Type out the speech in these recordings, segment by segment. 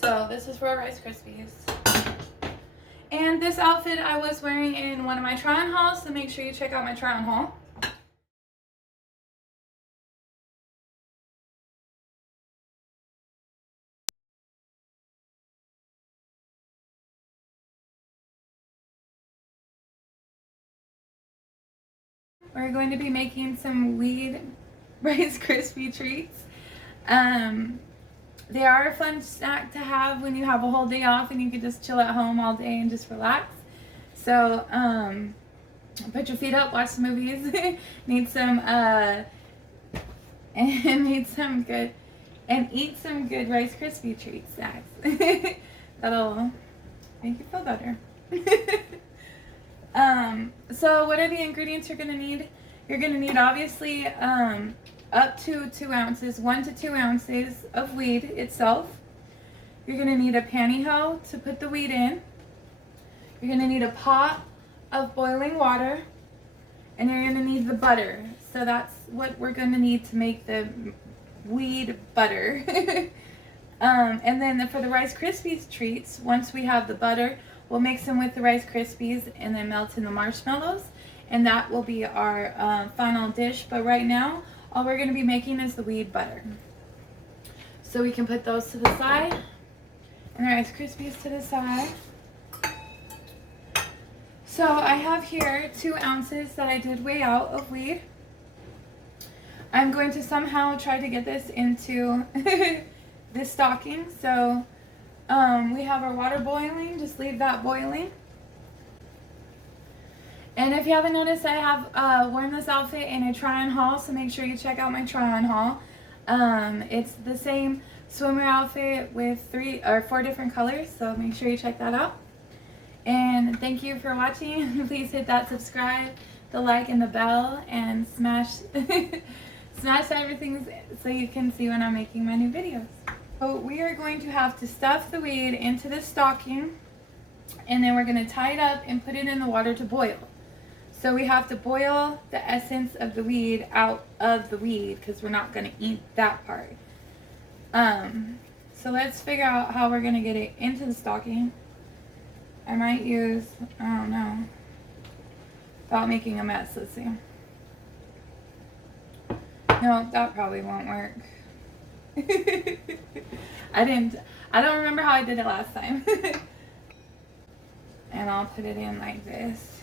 So this is for Rice Krispies. And this outfit I was wearing in one of my try-on hauls, so make sure you check out my try-on haul. We're going to be making some weed Rice Krispie treats. They are a fun snack to have when you have a whole day off and you can just chill at home all day and just relax. So, put your feet up, watch some movies, need some, and eat some good Rice Krispie treat snacks. That'll make you feel better. So what are the ingredients you're gonna need? You're gonna need obviously up to 2 ounces, 1 to 2 ounces of weed itself. You're gonna need a pantyhose to put the weed in. You're gonna need a pot of boiling water, and you're gonna need the butter. So that's what we're gonna need to make the weed butter. And then for the Rice Krispies treats, once we have the butter, we'll mix them with the Rice Krispies and then melt in the marshmallows, and that will be our final dish. But right now, all we're going to be making is the weed butter. So we can put those to the side, and the Rice Krispies to the side. So I have here 2 ounces that I did weigh out of weed. I'm going to somehow try to get this into this stocking. So we have our water boiling, just leave that boiling. And if you haven't noticed, I have worn this outfit in a try-on haul, so make sure you check out my try-on haul. It's the same swimwear outfit with 3 or 4 different colors, so make sure you check that out. And thank you for watching. Please hit that subscribe, the like, and the bell, and smash smash everything so you can see when I'm making my new videos. So we are going to have to stuff the weed into the stocking, and then we're going to tie it up and put it in the water to boil. So we have to boil the essence of the weed out of the weed because we're not going to eat that part. So let's figure out how we're going to get it into the stocking. I might use, I don't know, without making a mess. Let's see. No, that probably won't work. I don't remember how I did it last time. And I'll put it in like this,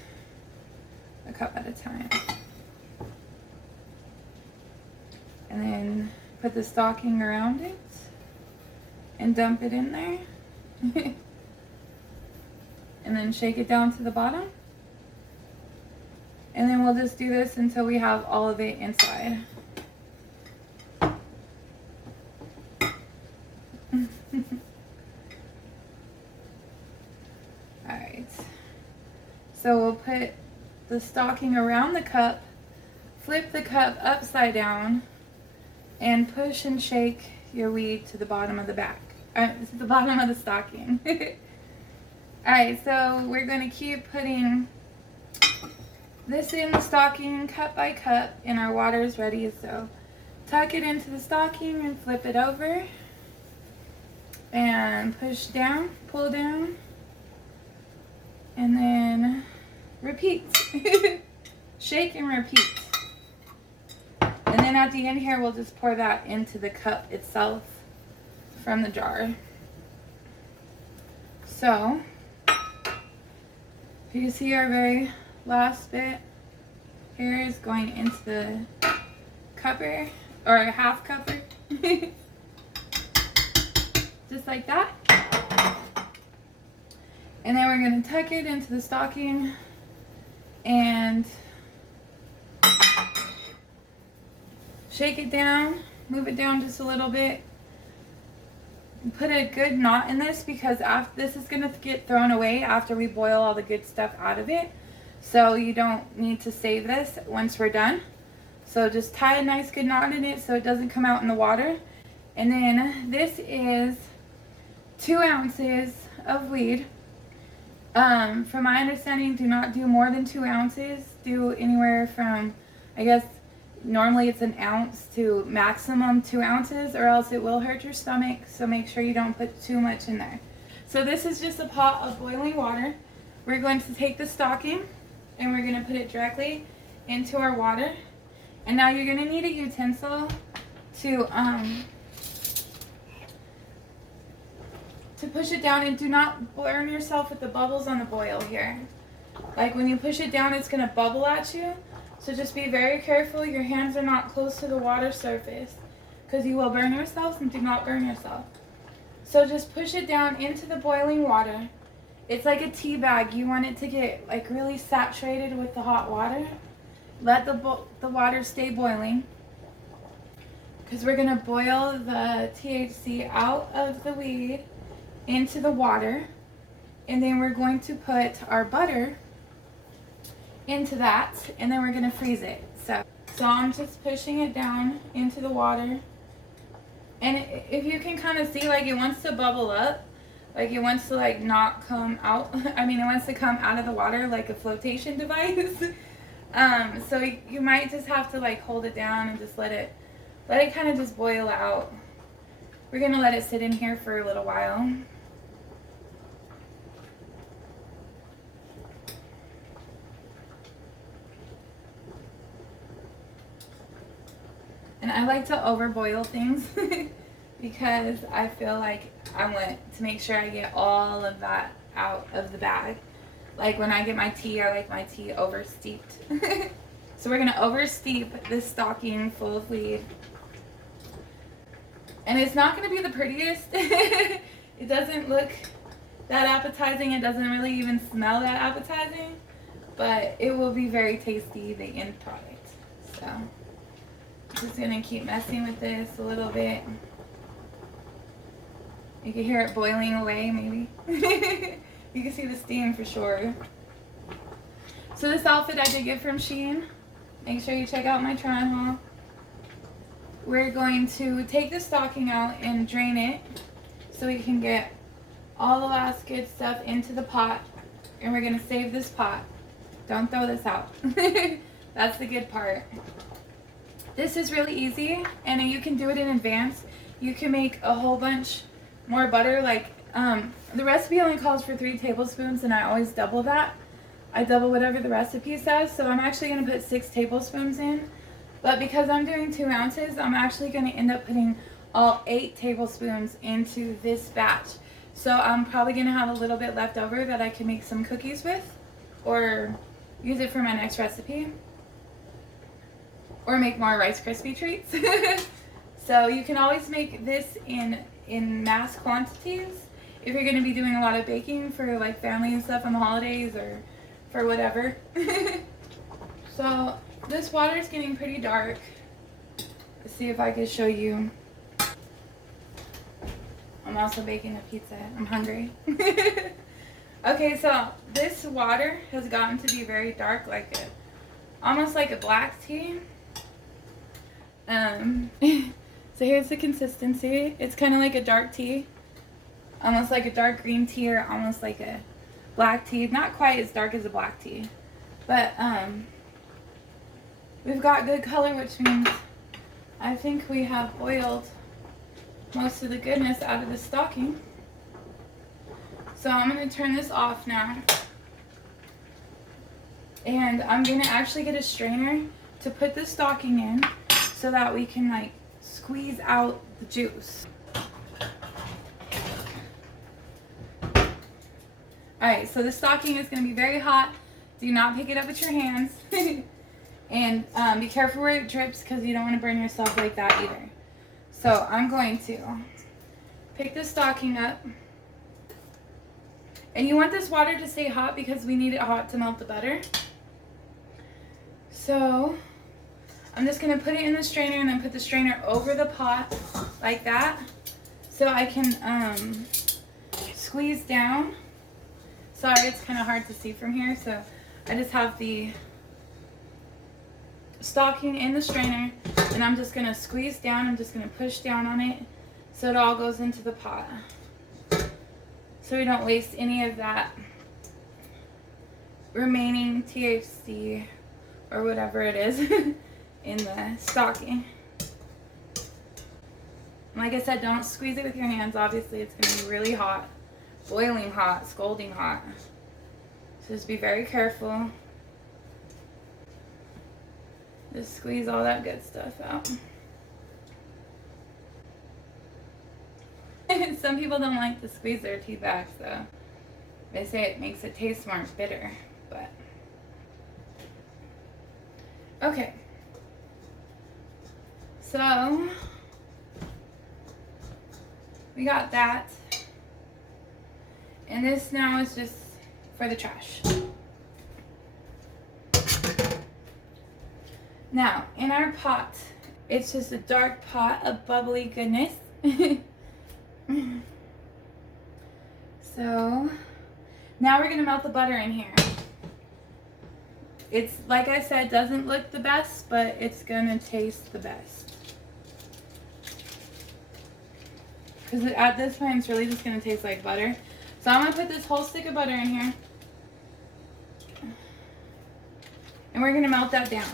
a cup at a time. And then put the stocking around it and dump it in there. And then shake it down to the bottom. And then we'll just do this until we have all of it inside. Alright, so we'll put the stocking around the cup, flip the cup upside down, and push and shake your weed to the bottom of the to the bottom of the stocking. Alright, so we're going to keep putting this in the stocking cup by cup, and our water is ready, so tuck it into the stocking and flip it over. And push down, pull down, and then repeat. Shake and repeat. And then at the end here, we'll just pour that into the cup itself from the jar. So, if you see our very last bit here is going into the cupper, or a half cupper. Just like that. And then we're going to tuck it into the stocking and shake it down, move it down just a little bit. Put a good knot in this because this is going to get thrown away after we boil all the good stuff out of it. So you don't need to save this once we're done. So just tie a nice good knot in it so it doesn't come out in the water. And then this is 2 ounces of weed. From my understanding, do not do more than 2 ounces. Do anywhere from, I guess, Normally it's an ounce to maximum 2 ounces, or else it will hurt your stomach. So make sure you don't put too much in there. So this is just a pot of boiling water. We're going to take the stocking and we're going to put it directly into our water. And now you're going to need a utensil to push it down, and do not burn yourself with the bubbles on the boil here. Like when you push it down, it's going to bubble at you. So just be very careful your hands are not close to the water surface, because you will burn yourself, and do not burn yourself. So just push it down into the boiling water. It's like a tea bag. You want it to get like really saturated with the hot water. Let the water stay boiling, because we're going to boil the THC out of the weed into the water, and then we're going to put our butter into that, and then we're going to freeze it. So I'm just pushing it down into the water, and if you can kind of see, like, it wants to bubble up, like it wants to like not come out. I mean, it wants to come out of the water like a flotation device. So you might just have to like hold it down and just let it kind of just boil out. We're gonna let it sit in here for a little while. And I like to overboil things because I feel like I want to make sure I get all of that out of the bag. Like when I get my tea, I like my tea oversteeped. So we're going to oversteep this stocking full of weed. And it's not going to be the prettiest. It doesn't look that appetizing. It doesn't really even smell that appetizing. But it will be very tasty, the end product. So just going to keep messing with this a little bit. You can hear it boiling away, maybe. You can see the steam for sure. So this outfit I did get from Shein. Make sure you check out my try on haul. We're going to take the stocking out and drain it so we can get all the last good stuff into the pot. And we're going to save this pot. Don't throw this out. That's the good part. This is really easy, and you can do it in advance. You can make a whole bunch more butter. Like the recipe only calls for 3 tablespoons, and I always double that. I double whatever the recipe says, so I'm actually going to put 6 tablespoons in. But because I'm doing 2 ounces, I'm actually going to end up putting all 8 tablespoons into this batch. So I'm probably going to have a little bit left over that I can make some cookies with, or use it for my next recipe, or make more Rice Krispie treats. So you can always make this in mass quantities if you're going to be doing a lot of baking for like family and stuff on the holidays or for whatever. So this water is getting pretty dark. Let's see if I can show you. I'm also baking a pizza. I'm hungry. Okay, so this water has gotten to be very dark, like almost like a black tea. So here's the consistency. It's kind of like a dark tea, almost like a dark green tea, or almost like a black tea. Not quite as dark as a black tea, but we've got good color, which means I think we have boiled most of the goodness out of the stocking. So I'm going to turn this off now, and I'm going to actually get a strainer to put the stocking in so that we can like squeeze out the juice. Alright, so the stocking is going to be very hot. Do not pick it up with your hands. And be careful where it drips, because you don't want to burn yourself like that either. So I'm going to pick the stocking up. And you want this water to stay hot because we need it hot to melt the butter. So I'm just going to put it in the strainer and then put the strainer over the pot like that, so I can squeeze down. Sorry, it's kind of hard to see from here, so I just have the stocking in the strainer, and I'm just going to squeeze down. I'm just going to push down on it so it all goes into the pot, so we don't waste any of that remaining THC or whatever it is in the stocking. Like I said, don't squeeze it with your hands. Obviously, it's going to be really hot, boiling hot, scalding hot. So just be very careful. Just squeeze all that good stuff out. Some people don't like to squeeze their tea bags, though. They say it makes it taste more bitter, but... Okay. So... we got that. And this now is just for the trash. Now, in our pot, it's just a dark pot of bubbly goodness. So, now we're going to melt the butter in here. It's, like I said, doesn't look the best, but it's going to taste the best. Because at this point, it's really just going to taste like butter. So I'm going to put this whole stick of butter in here. And we're going to melt that down.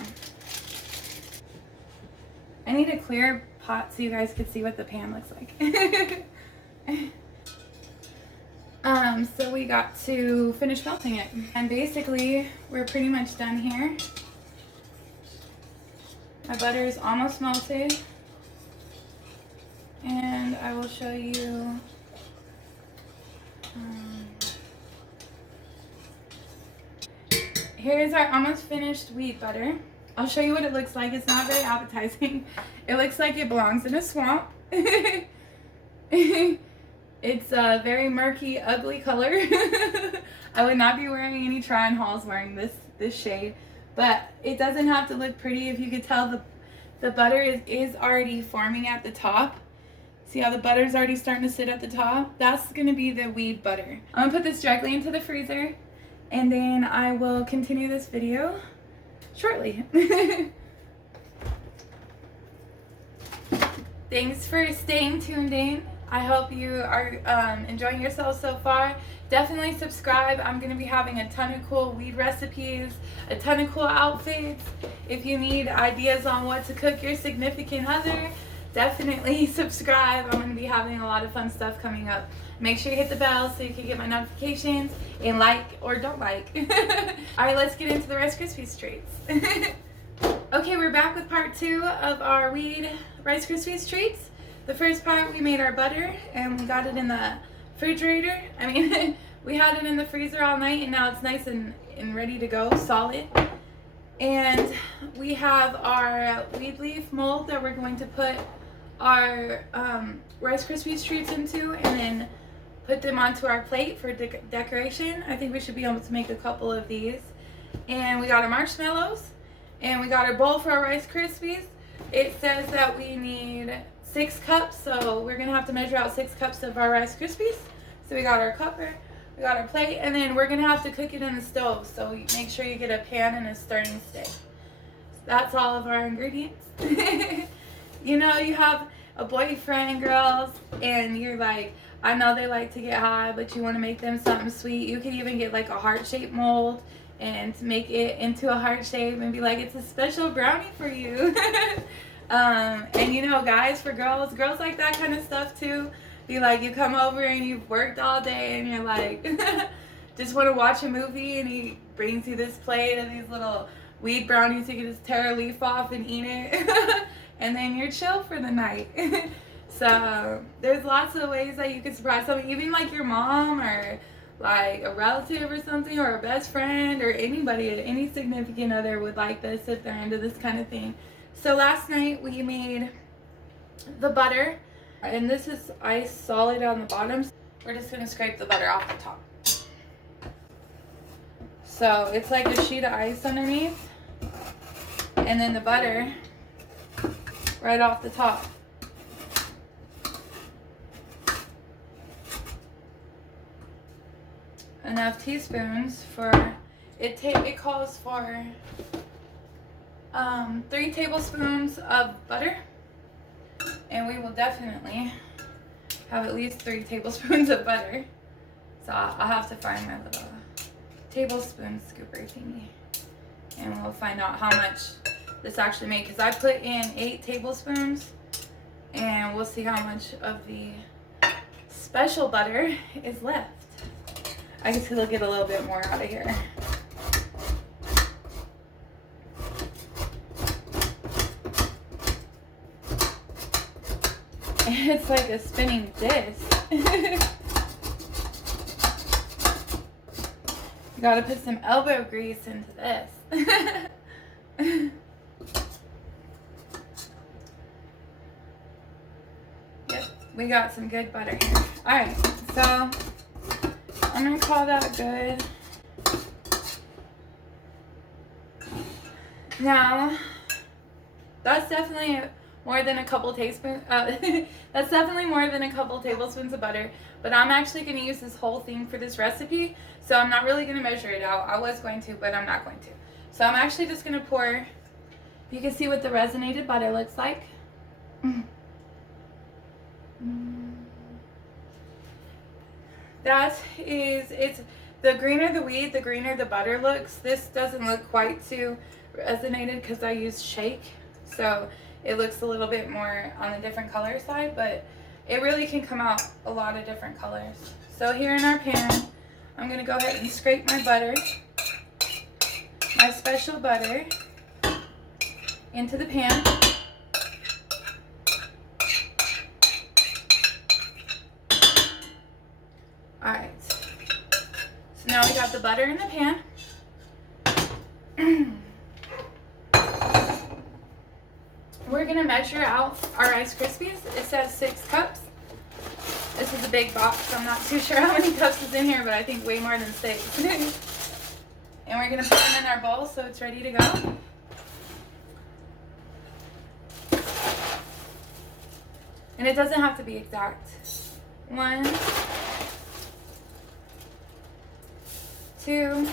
I need a clear pot so you guys can see what the pan looks like. So we got to finish melting it. And basically, we're pretty much done here. My butter is almost melted. And I will show you here's our almost finished wheat butter. I'll show you what it looks like. It's not very appetizing. It looks like it belongs in a swamp. It's a very murky, ugly color. I would not be wearing any try-on hauls wearing this shade, but it doesn't have to look pretty. If you could tell, the butter is already forming at the top. See how the butter's already starting to sit at the top? That's going to be the wheat butter. I'm going to put this directly into the freezer, and then I will continue this video shortly. Thanks for staying tuned in. I hope you are enjoying yourselves so far. Definitely subscribe. I'm going to be having a ton of cool weed recipes, a ton of cool outfits. If you need ideas on what to cook your significant other, definitely subscribe. I'm going to be having a lot of fun stuff coming up. Make sure you hit the bell so you can get my notifications, and like or don't like. Alright, let's get into the Rice Krispies treats. Okay, we're back with part 2 of our weed Rice Krispies treats. The first part, we made our butter and we got it in the refrigerator. I mean, we had it in the freezer all night, and now it's nice and ready to go, solid. And we have our weed leaf mold that we're going to put our Rice Krispies treats into, and then put them onto our plate for decoration. I think we should be able to make a couple of these. And we got our marshmallows, and we got our bowl for our Rice Krispies. It says that we need 6 cups, so we're gonna have to measure out 6 cups of our Rice Krispies. So we got our cupper, we got our plate, and then we're gonna have to cook it in the stove. So make sure you get a pan and a stirring stick. That's all of our ingredients. You know, you have a boyfriend, girls, and you're like, I know they like to get high, but you want to make them something sweet. You could even get like a heart-shaped mold and make it into a heart shape and be like, it's a special brownie for you. And you know, guys, for girls like that kind of stuff too. Be like, you come over and you've worked all day and you're like, just want to watch a movie, and he brings you this plate of these little weed brownies. You can just tear a leaf off and eat it. And then you're chill for the night. So there's lots of ways that you can surprise someone, even like your mom or like a relative or something, or a best friend, or anybody, any significant other would like this if they're into this kind of thing. So last night we made the butter, and this is ice solid on the bottom. We're just going to scrape the butter off the top. So it's like a sheet of ice underneath, and then the butter right off the top. Enough teaspoons for it. It calls for 3 tablespoons of butter, and we will definitely have at least 3 tablespoons of butter. So I'll have to find my little tablespoon scooper thingy, and we'll find out how much this actually made, because I put in 8 tablespoons, and we'll see how much of the special butter is left. I guess we'll get a little bit more out of here. It's like a spinning disc. You gotta put some elbow grease into this. Yep, we got some good butter here. Alright, so I'm gonna call that good. Now, that's definitely more than a couple tablespoons. That's definitely more than a couple tablespoons of butter. But I'm actually going to use this whole thing for this recipe, so I'm not really going to measure it out. I was going to, but I'm not going to. So I'm actually just going to pour. You can see what the resonated butter looks like. That is, it's the greener the weed, the greener the butter looks. This doesn't look quite too resonated because I use shake, so it looks a little bit more on the different color side, but it really can come out a lot of different colors. So here in our pan, I'm going to go ahead and scrape my butter, my special butter, into the pan. Alright, so now we got the butter in the pan. We're going to measure out our Rice Krispies. It says 6 cups. This is a big box. I'm not too sure how many cups is in here, but I think way more than 6. And we're going to put them in our bowl so it's ready to go. And it doesn't have to be exact. 1, 2,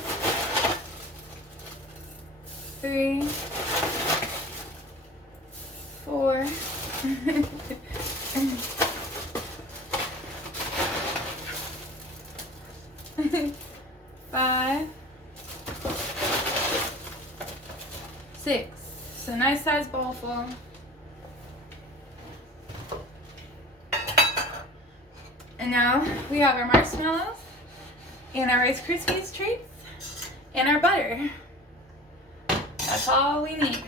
3, 4, 5, 6. So nice size bowl full. And now we have our marshmallows and our Rice Krispies treats and our butter. That's all we need.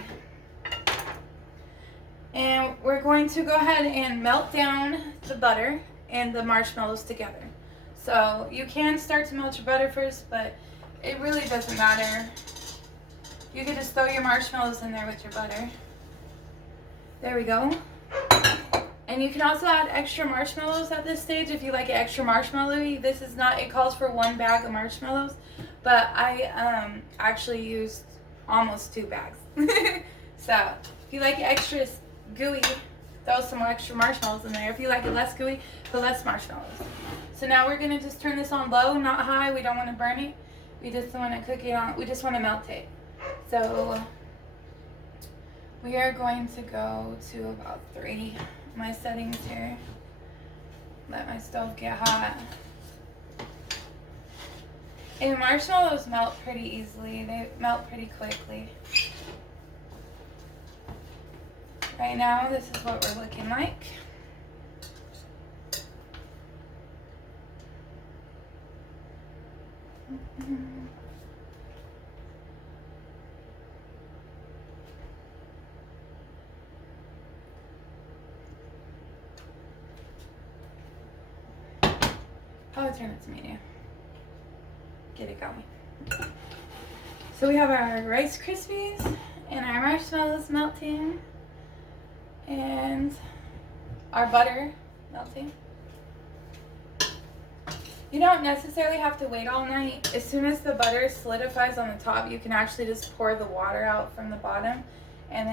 And we're going to go ahead and melt down the butter and the marshmallows together. So you can start to melt your butter first, but it really doesn't matter. You can just throw your marshmallows in there with your butter. There we go. And you can also add extra marshmallows at this stage if you like it extra marshmallowy. This is not, it calls for 1 bag of marshmallows, but I actually used almost 2 bags. So if you like it extra gooey, throw some more extra marshmallows in there. If you like it less gooey, put less marshmallows. So now we're going to just turn this on low, not high. We don't want to burn it. We just want to cook it on, we just want to melt it. So we are going to go to about 3. My settings here. Let my stove get hot. And marshmallows melt pretty easily. They melt pretty quickly. Right now, this is what we're looking like. I'll turn it to medium. Get it going. So we have our Rice Krispies and our marshmallows melting and our butter melting. You don't necessarily have to wait all night. As soon as the butter solidifies on the top, you can actually just pour the water out from the bottom, and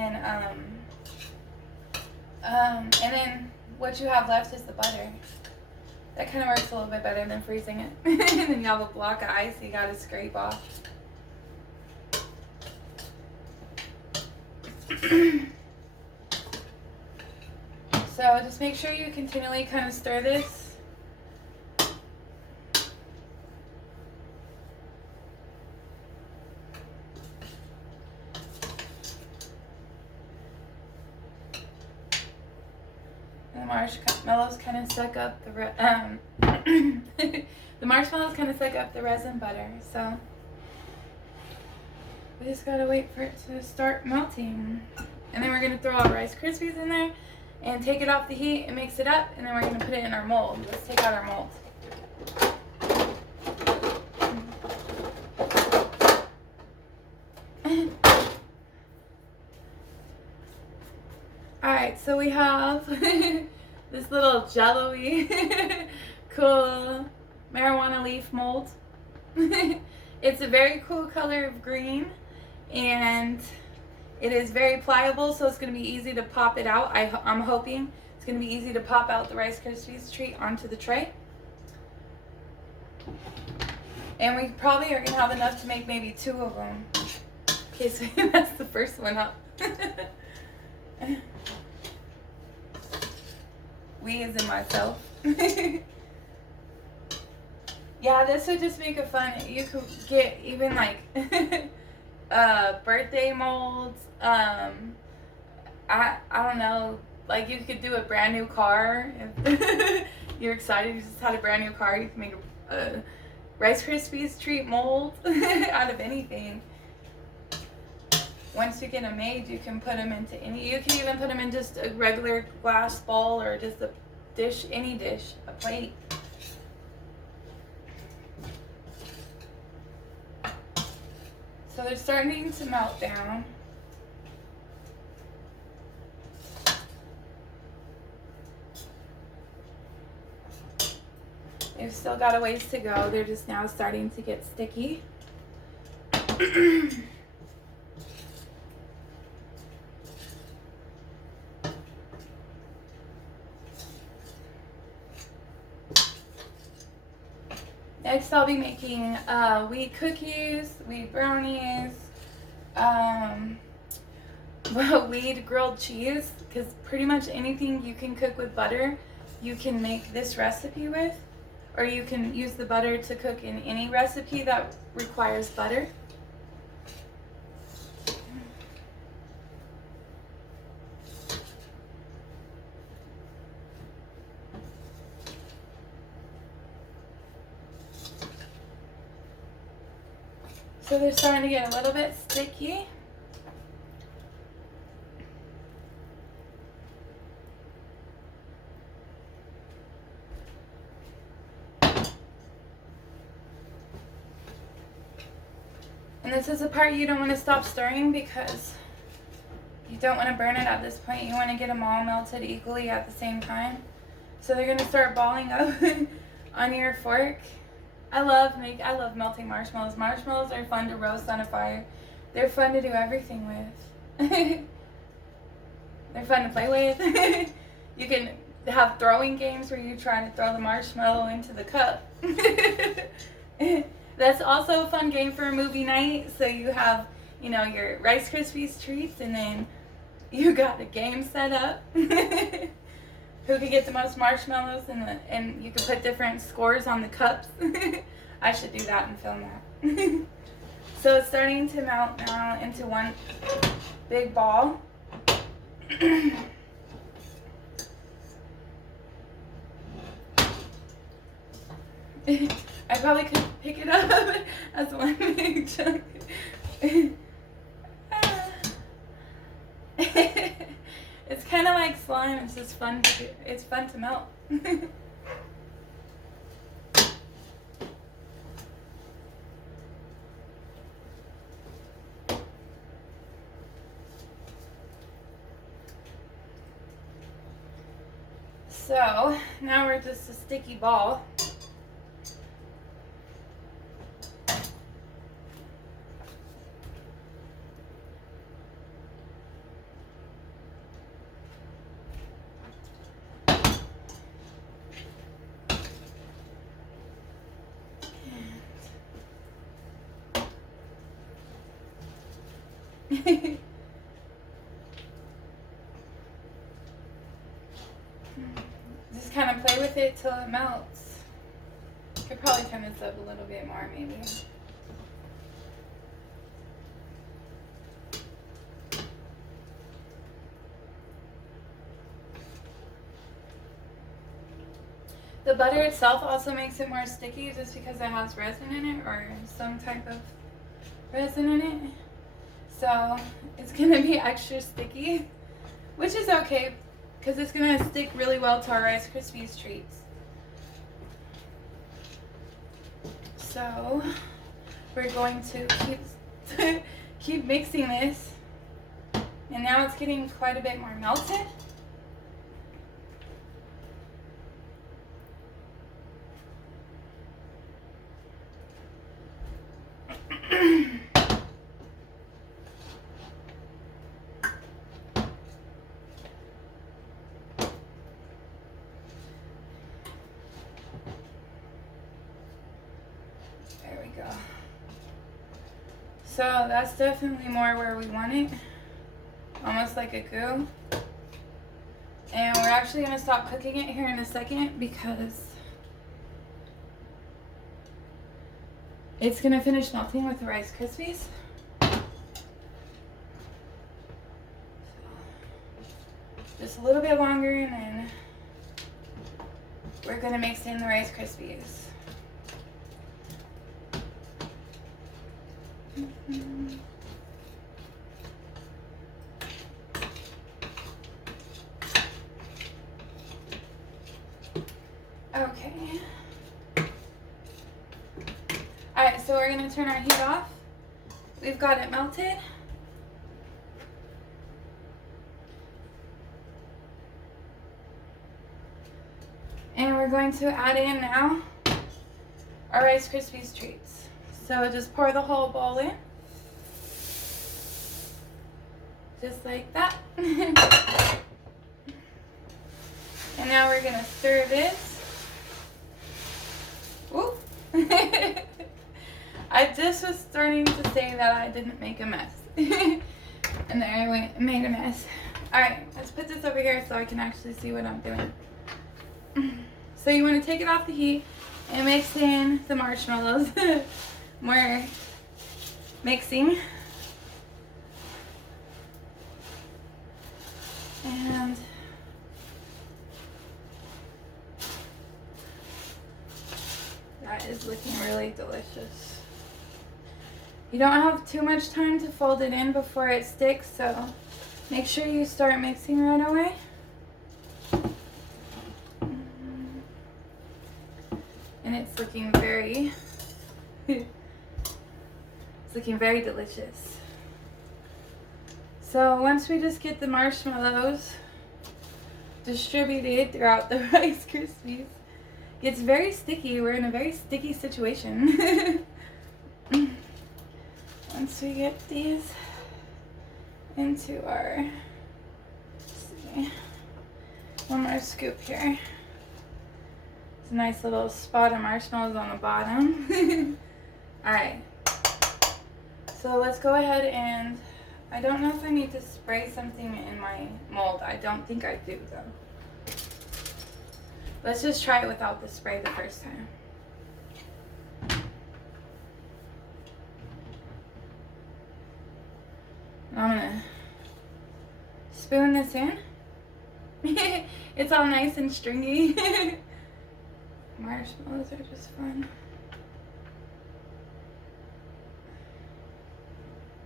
then what you have left is the butter. That kind of works a little bit better than freezing it. And then you have a block of ice you gotta scrape off. So just make sure you continually kind of stir this. marshmallows kind of suck up the marshmallows kind of suck up the resin butter, so we just gotta wait for it to start melting. And then we're gonna throw our Rice Krispies in there and take it off the heat and mix it up, and then we're gonna put it in our mold. Let's take out our mold. Alright, so we have this little jello-y, cool marijuana leaf mold. It's a very cool color of green, and it is very pliable, so it's going to be easy to pop it out. I'm hoping it's going to be easy to pop out the Rice Krispies treat onto the tray. And we probably are going to have enough to make maybe 2 of them. Okay, so that's the first one up. We as in myself. Yeah, this would just make it fun. You could get even like birthday molds. I don't know. Like you could do a brand new car. If you're excited, you just had a brand new car. You can make a Rice Krispies treat mold out of anything. Once you get them made, you can put them into any. You can even put them in just a regular glass bowl or just a dish, any dish, a plate. So they're starting to melt down. They've still got a ways to go. They're just now starting to get sticky. Next, I'll be making wheat cookies, wheat brownies, wheat grilled cheese, because pretty much anything you can cook with butter, you can make this recipe with, or you can use the butter to cook in any recipe that requires butter. So they're starting to get a little bit sticky. And this is the part you don't want to stop stirring because you don't want to burn it at this point. You want to get them all melted equally at the same time. So they're going to start balling up on your fork. I love melting marshmallows. Marshmallows are fun to roast on a fire. They're fun to do everything with. They're fun to play with. You can have throwing games where you try to throw the marshmallow into the cup. That's also a fun game for a movie night. So you have, you know, your Rice Krispies treats, and then you got a game set up. Who can get the most marshmallows, and you can put different scores on the cups. I should do that and film that. So it's starting to melt now into one big ball. I probably could pick it up as one big chunk. It's kind of like slime. It's just fun. It's fun to melt. So now we're just a sticky ball. Just kind of play with it till it melts. Could probably turn this up a little bit more, maybe. The butter itself also makes it more sticky just because it has resin in it, or some type of resin in it. So it's gonna be extra sticky, which is okay because it's gonna stick really well to our Rice Krispies treats. So we're going to keep mixing this, and now it's getting quite a bit more melted. There we go. So that's definitely more where we want it, almost like a goo. And we're actually going to stop cooking it here in a second because it's going to finish melting with the Rice Krispies. Just a little bit longer, and then we're going to mix in the Rice Krispies. Okay. Alright, so we're going to turn our heat off. We've got it melted. And we're going to add in now our Rice Krispies treats. So just pour the whole bowl in. Just like that. And now we're going to stir this. Whoop. I just was starting to say that I didn't make a mess. And there I went and made a mess. Alright, let's put this over here so I can actually see what I'm doing. So you want to take it off the heat and mix in the marshmallows. More mixing. And that is looking really delicious. You don't have too much time to fold it in before it sticks, so make sure you start mixing right away. And it's looking very delicious. So once we just get the marshmallows distributed throughout the Rice Krispies, it's very sticky. We're in a very sticky situation. Once we get these into our, let's see, one more scoop here. It's a nice little spot of marshmallows on the bottom. Alright, so let's go ahead and, I don't know if I need to spray something in my mold. I don't think I do though. Let's just try it without the spray the first time. I'm gonna spoon this in. It's all nice and stringy. Marshmallows are just fun.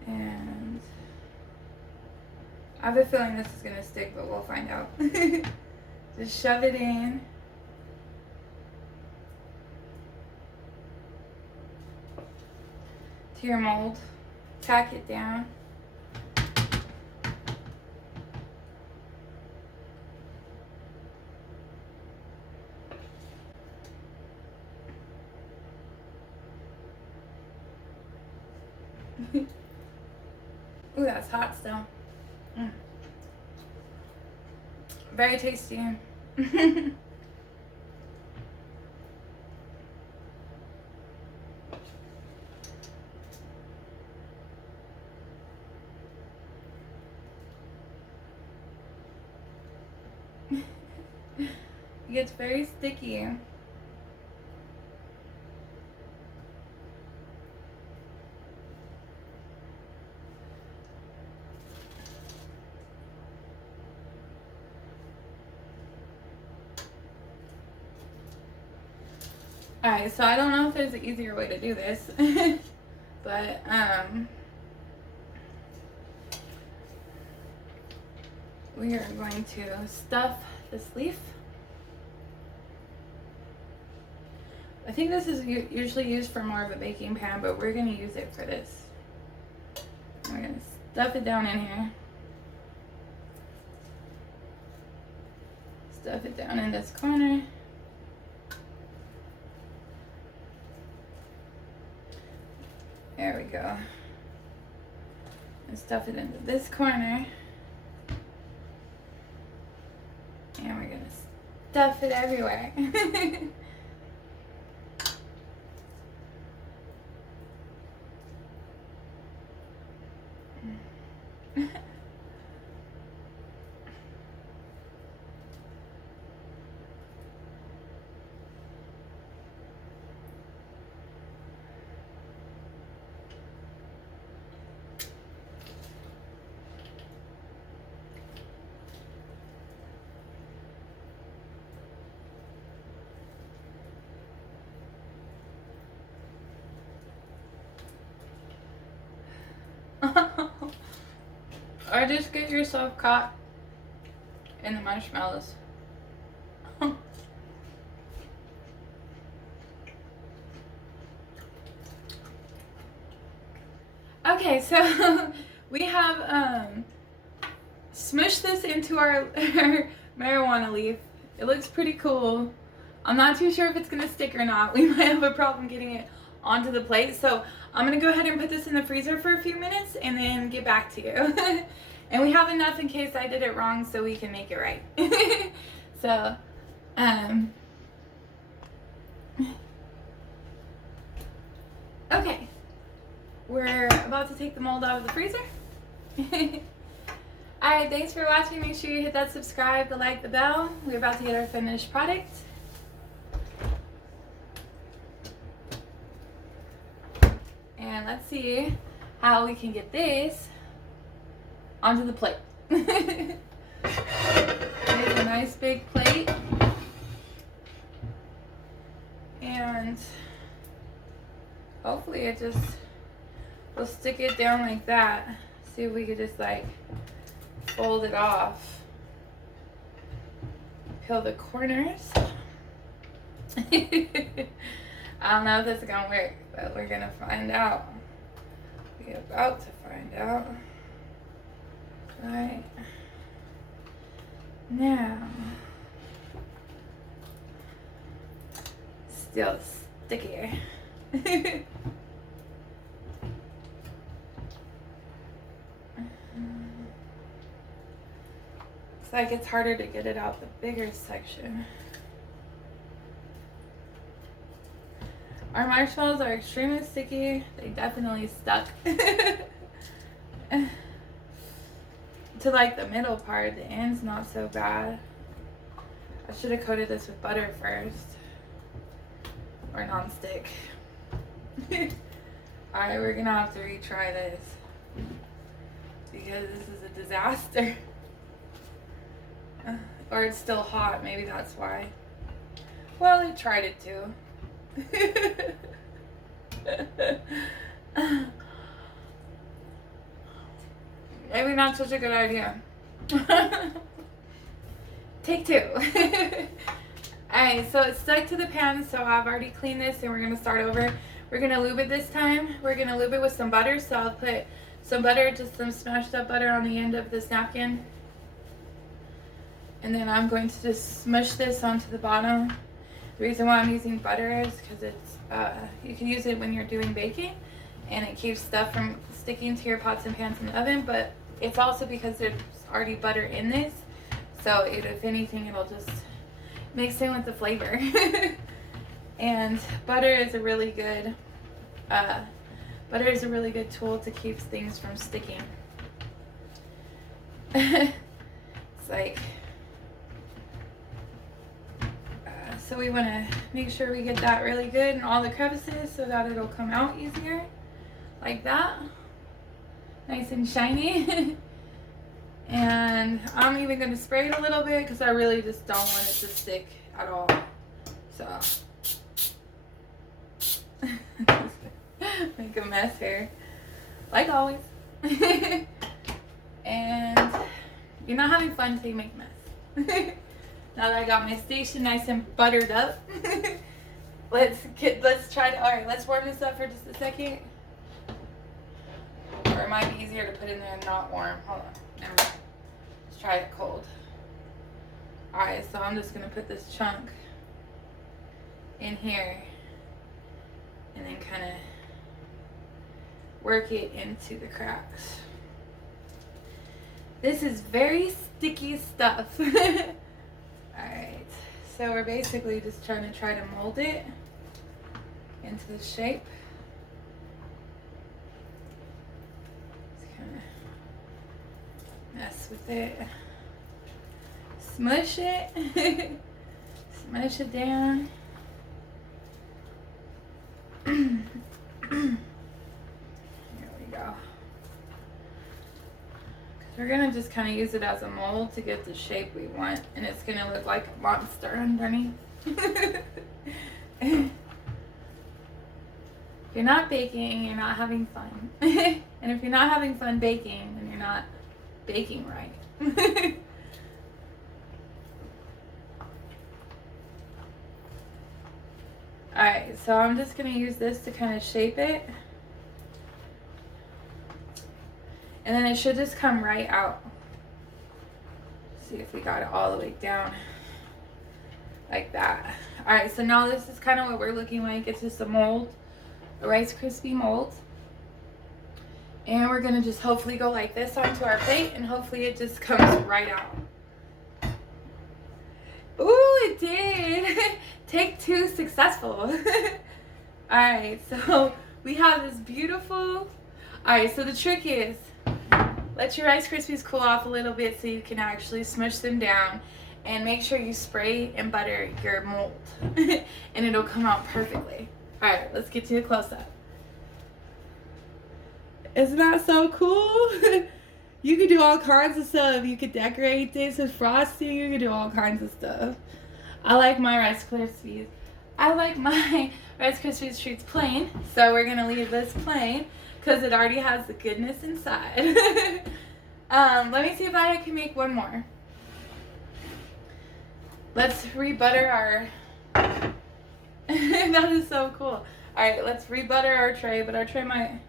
And I have a feeling this is gonna stick, but we'll find out. Just shove it in. To your mold. Tack it down. Ooh, that's hot still. Very tasty. It gets very sticky. Alright, so I don't know if there's an easier way to do this, but we are going to stuff this leaf. I think this is usually used for more of a baking pan, but we're going to use it for this. We're going to stuff it down in here. Stuff it down in this corner. There we go. And stuff it into this corner. And we're going to stuff it everywhere. Or just get yourself caught in the marshmallows. Okay, so we have smushed this into our marijuana leaf. It looks pretty cool. I'm not too sure if it's gonna stick or not. We might have a problem getting it onto the plate, so I'm gonna go ahead and put this in the freezer for a few minutes and then get back to you. And we have enough in case I did it wrong so we can make it right. So okay, we're about to take the mold out of the freezer. Alright, thanks for watching. Make sure you hit that subscribe, the like, the bell. We're about to get our finished product. And let's see how we can get this onto the plate. Make a nice big plate. And hopefully it just, we'll stick it down like that. See if we could just like fold it off. Peel the corners. I don't know if this is gonna work, but we're gonna find out. We're about to find out. Right now. Still stickier. It's like it's harder to get it out the bigger section. Our marshmallows are extremely sticky. They definitely stuck. To like the middle part, the end's not so bad. I should have coated this with butter first. Or non-stick. Alright, we're gonna have to retry this. Because this is a disaster. Or it's still hot, maybe that's why. Well, I tried it too. Maybe not such a good idea. Take two. Alright, so it's stuck to the pan, so I've already cleaned this and we're going to start over. We're going to lube it this time. We're going to lube it with some butter, so I'll put some butter, just some smashed up butter on the end of this napkin. And then I'm going to just smush this onto the bottom. The reason why I'm using butter is because it's, you can use it when you're doing baking and it keeps stuff from sticking to your pots and pans in the oven, but it's also because there's already butter in this, so if anything, it'll just mix in with the flavor. And butter is a really good tool to keep things from sticking. It's like, so we want to make sure we get that really good in all the crevices so that it'll come out easier, like that. Nice and shiny. And I'm even going to spray it a little bit because I really just don't want it to stick at all. So Make a mess here, like always. And you're not having fun until you make a mess. Now that I got my station nice and buttered up, let's try to, all right, let's warm this up for just a second. Or it might be easier to put in there and not warm. Hold on, never mind. Let's try it cold. All right, so I'm just gonna put this chunk in here and then kind of work it into the cracks. This is very sticky stuff. Alright, so we're basically just trying to mold it into the shape. Just kind of mess with it. Smush it. Smush it down. Here we go. We're gonna just kind of use it as a mold to get the shape we want, and it's gonna look like a monster underneath. If you're not baking, you're not having fun. And if you're not having fun baking, then you're not baking right. Alright, so I'm just going to use this to kind of shape it. And then it should just come right out. See if we got it all the way down. Like that. Alright, so now this is kind of what we're looking like. It's just a mold. A Rice Krispie mold. And we're going to just hopefully go like this onto our plate. And hopefully it just comes right out. Ooh, it did. Take 2 successful. Alright, so we have this beautiful... Alright, so the trick is, let your Rice Krispies cool off a little bit so you can actually smush them down. And make sure you spray and butter your mold. And it'll come out perfectly. Alright, let's get to a close-up. Isn't that so cool? You could do all kinds of stuff. You could decorate this with frosting. You could do all kinds of stuff. I like my Rice Krispies. I like my Rice Krispies treats plain. So we're going to leave this plain because it already has the goodness inside. Let me see if I can make one more. Let's re-butter our... That is so cool. Alright, let's re-butter our tray, but our tray might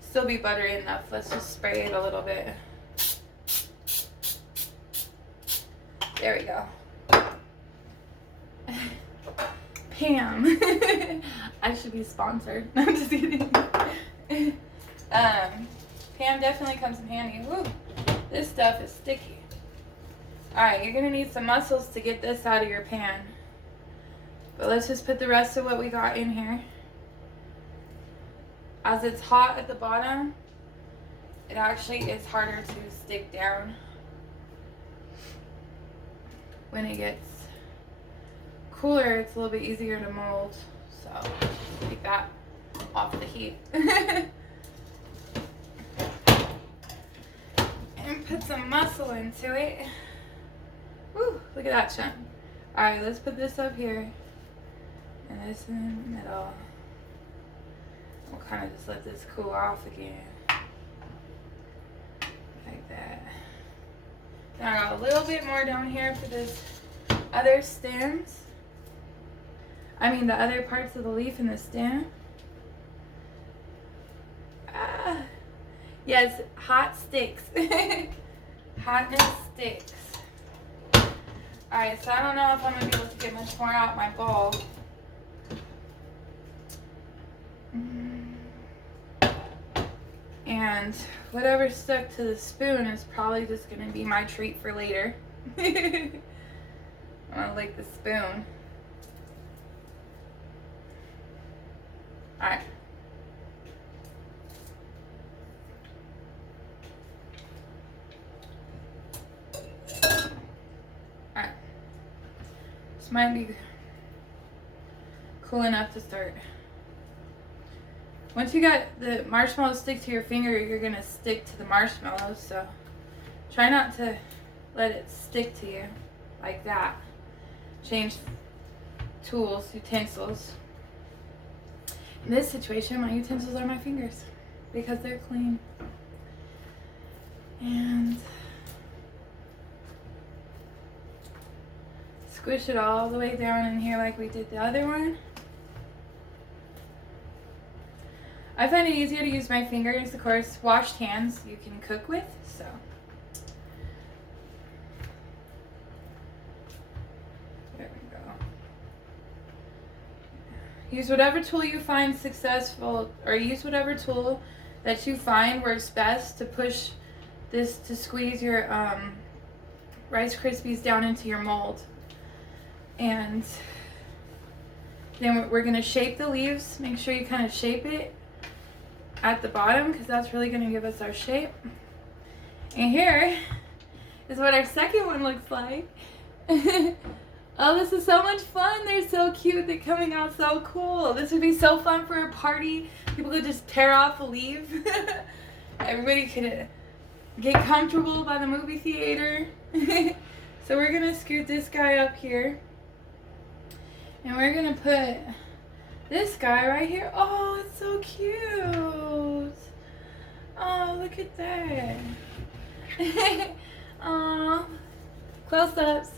still be buttery enough. Let's just spray it a little bit. There we go. Pam. I should be sponsored. No, I'm just kidding. Pam definitely comes in handy. Woo. This stuff is sticky. Alright, you're going to need some mussels to get this out of your pan. But let's just put the rest of what we got in here. As it's hot at the bottom, it actually is harder to stick down. When it gets cooler, it's a little bit easier to mold. So take that off the heat. And put some mussel into it. Woo, look at that chunk. Alright, let's put this up here. And this in the middle. We'll kind of just let this cool off again. Like that. Now I got a little bit more down here for this other stems. I mean the other parts of the leaf in the stem. Yes, hot sticks. Hotness sticks. Alright, so I don't know if I'm going to be able to get much more out my bowl. And whatever stuck to the spoon is probably just going to be my treat for later. I'm going to lick the spoon. Alright. Alright. This might be cool enough to start. Once you got the marshmallows stick to your finger, you're going to stick to the marshmallows. So try not to let it stick to you like that. Change tools, utensils. In this situation, my utensils are my fingers because they're clean. And squish it all the way down in here like we did the other one. I find it easier to use my fingers. Of course, washed hands you can cook with, so. There we go. Use whatever tool you find successful, or use whatever tool that you find works best to push this, to squeeze your Rice Krispies down into your mold. And then we're going to shape the leaves. Make sure you kind of shape it at the bottom because that's really going to give us our shape. And here is what our second one looks like. Oh, this is so much fun. They're so cute. They're coming out so cool. This would be so fun for a party. People could just tear off a leaf. Everybody could get comfortable by the movie theater. So we're going to scoot this guy up here. And we're going to put this guy right here. Oh, it's so cute. Oh, look at that. Oh, close-ups.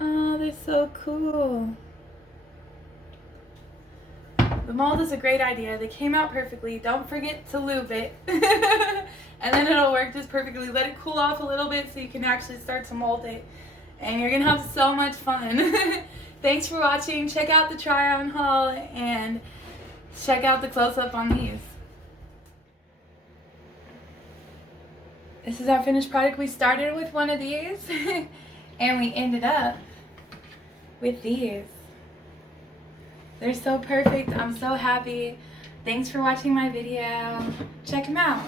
Oh, they're so cool. The mold is a great idea. They came out perfectly. Don't forget to lube it. And then it'll work just perfectly. Let it cool off a little bit so you can actually start to mold it. And you're going to have so much fun. Thanks for watching. Check out the try-on haul and check out the close-up on these. This is our finished product. We started with one of these and we ended up with these. They're so perfect. I'm so happy. Thanks for watching my video. Check them out.